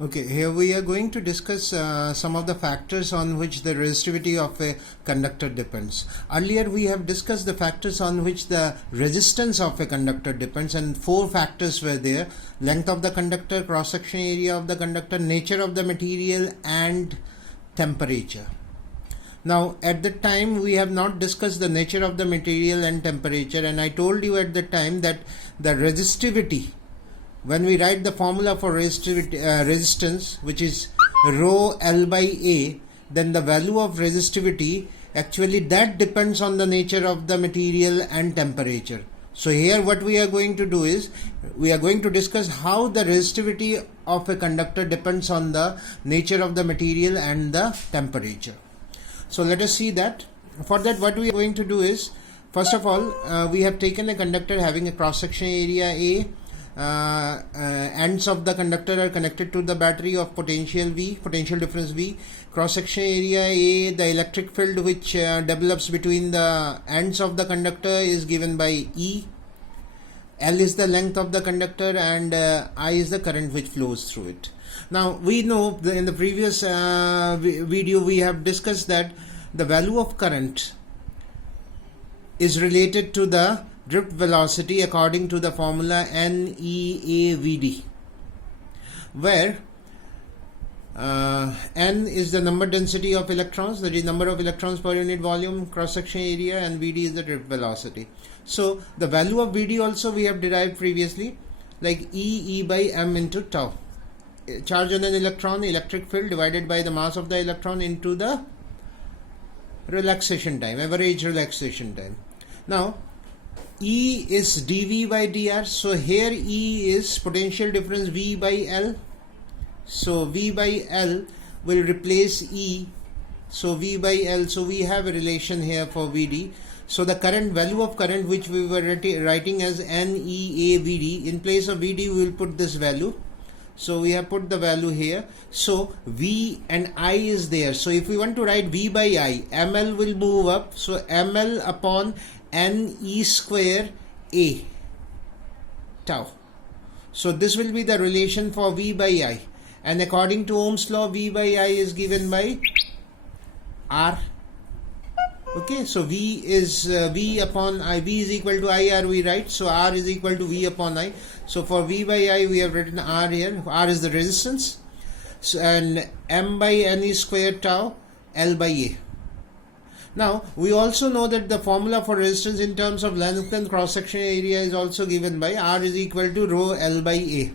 Okay, here we are going to discuss some of the factors on which the resistivity of a conductor depends. Earlier we have discussed the factors on which the resistance of a conductor depends, and four factors were there: length of the conductor, cross-section area of the conductor, nature of the material, and temperature. Now at the time we have not discussed the nature of the material and temperature, and I told you at the time that the resistivity, when we write the formula for resistance, which is rho L by A, then the value of resistivity actually that depends on the nature of the material and temperature. So here what we are going to do is we are going to discuss how the resistivity of a conductor depends on the nature of the material and the temperature. So let us see that. For that, what we are going to do is, first of all, we have taken a conductor having a cross-section area A. Ends of the conductor are connected to the battery of potential difference V. Cross-section area A, the electric field which develops between the ends of the conductor is given by E. L is the length of the conductor, and I is the current which flows through it. Now we know in the previous video we have discussed that the value of current is related to the drift velocity according to the formula NEAVD, where N is the number density of electrons, that is number of electrons per unit volume, cross-section area, and VD is the drift velocity. So the value of VD also we have derived previously, like E by m into tau. Charge on an electron, electric field divided by the mass of the electron into the relaxation time, average relaxation time. Now E is dV by dr, so here E is potential difference V by L. So V by L will replace E, so V by L, so we have a relation here for VD. So the current value of current which we were writing as NEAVD, in place of VD we will put this value. So we have put the value here. So V and I is there. So if we want to write V by I, ML will move up. So ML upon NE square A tau. So this will be the relation for V by I. And according to Ohm's law, V by I is given by R. Okay, so V is V upon I. V is equal to IR we write. So R is equal to V upon I. So for V by I we have written R here. R is the resistance. So, and M by NE square tau, L by A. Now we also know that the formula for resistance in terms of length and cross-section area is also given by R is equal to rho L by A,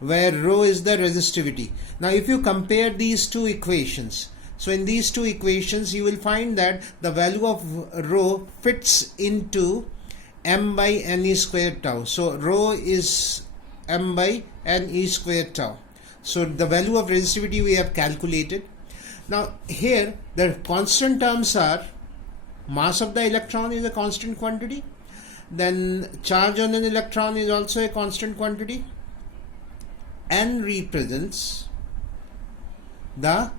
where rho is the resistivity. Now if you compare these two equations, so in these two equations you will find that the value of rho fits into m by NE square tau. So rho is m by NE square tau. So the value of resistivity we have calculated. Now here the constant terms are mass of the electron is a constant quantity, then charge on an electron is also a constant quantity, N represents the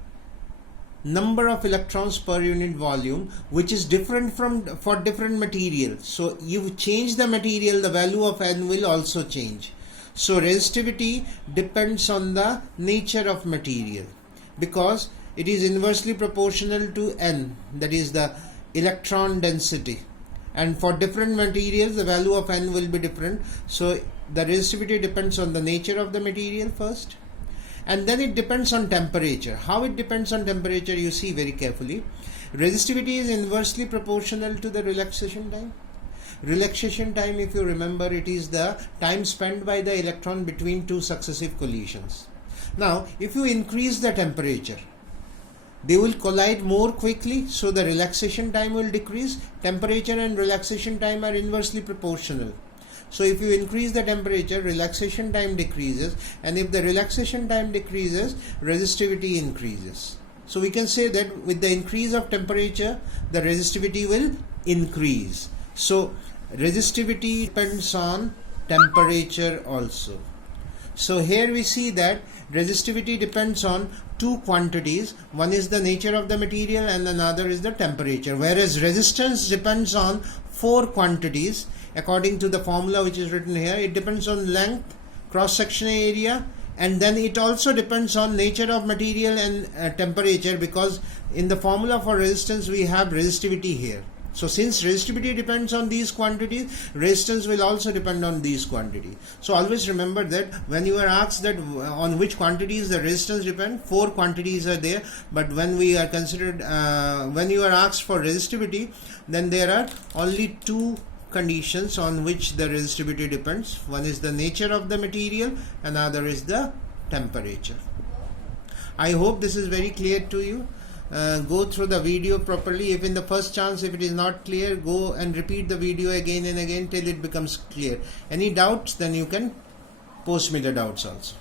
number of electrons per unit volume, which is different for different materials. So you change the material, the value of N will also change. So resistivity depends on the nature of material, because it is inversely proportional to N, that is the electron density, and for different materials the value of N will be different. So the resistivity depends on the nature of the material first, and then it depends on temperature. How it depends on temperature, you see very carefully. Resistivity is inversely proportional to the relaxation time. Relaxation time, if you remember, it is the time spent by the electron between two successive collisions. Now if you increase the temperature, they will collide more quickly, so the relaxation time will decrease. Temperature and relaxation time are inversely proportional. So if you increase the temperature, relaxation time decreases, and if the relaxation time decreases, resistivity increases. So we can say that with the increase of temperature, the resistivity will increase. So resistivity depends on temperature also. So here we see that resistivity depends on two quantities. One is the nature of the material and another is the temperature, whereas resistance depends on four quantities according to the formula which is written here. It depends on length, cross-sectional area, and then it also depends on nature of material and temperature, because in the formula for resistance we have resistivity here. So since resistivity depends on these quantities, resistance will also depend on these quantities. So always remember that when you are asked that on which quantities the resistance depend, 4 quantities are there, but when we are considered when you are asked for resistivity, then there are only 2 conditions on which the resistivity depends. One is the nature of the material, another is the temperature. I hope this is very clear to you. Go through the video properly. If in the first chance if it is not clear, go and repeat the video again and again till it becomes clear. Any doubts, then you can post me the doubts also.